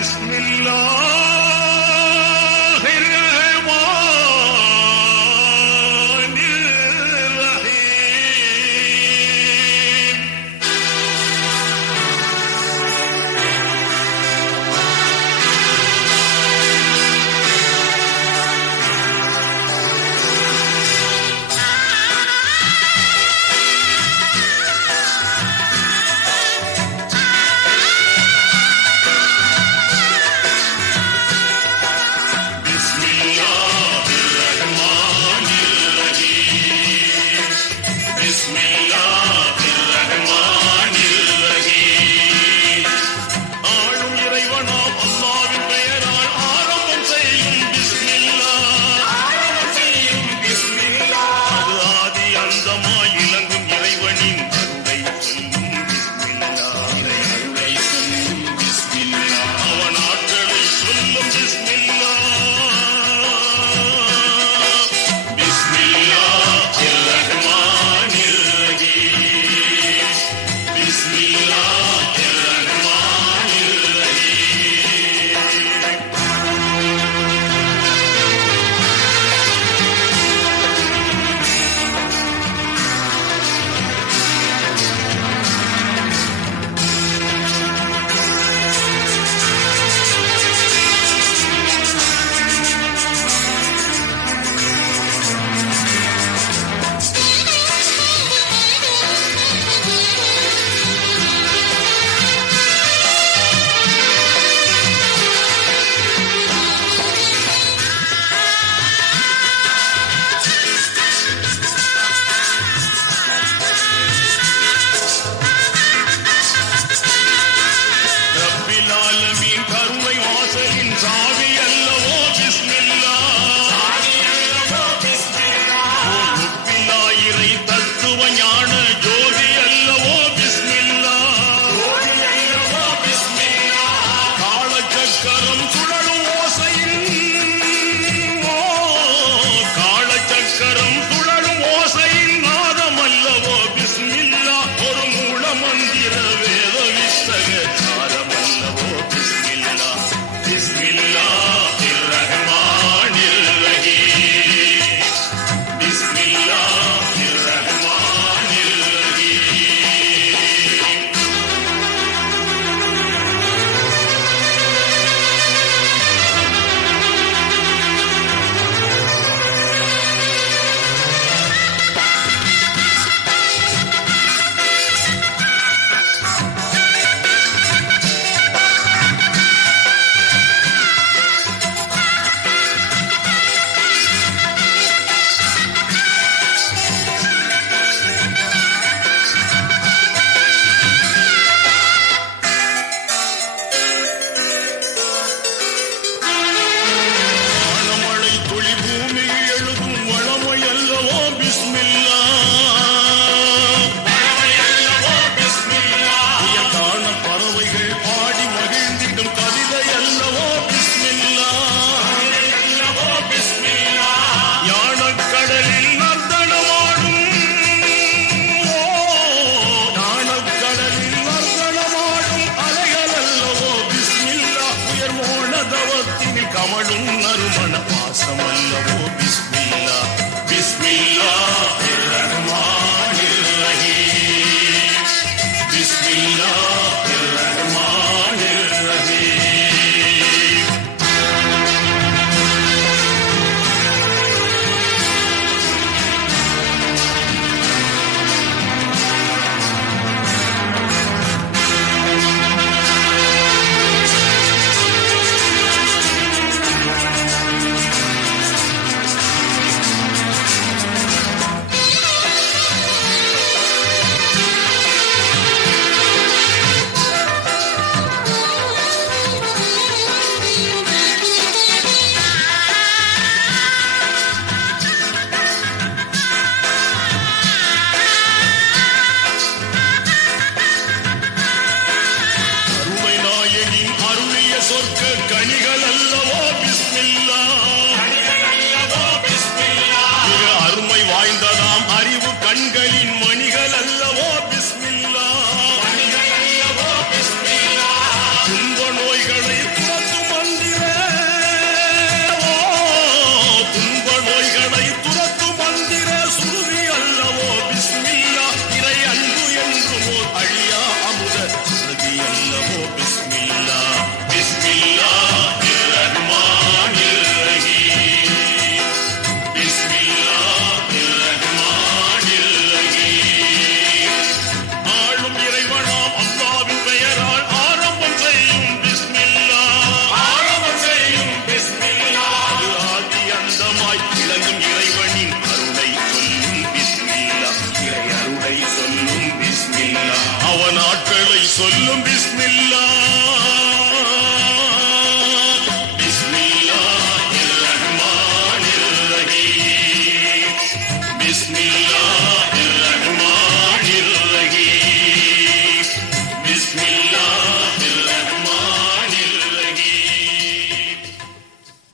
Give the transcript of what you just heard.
بسم الله രാഘവത്തിന് കമളും നറുമണ പാസമല്ലവ. சொல்லும் விஷ்ணு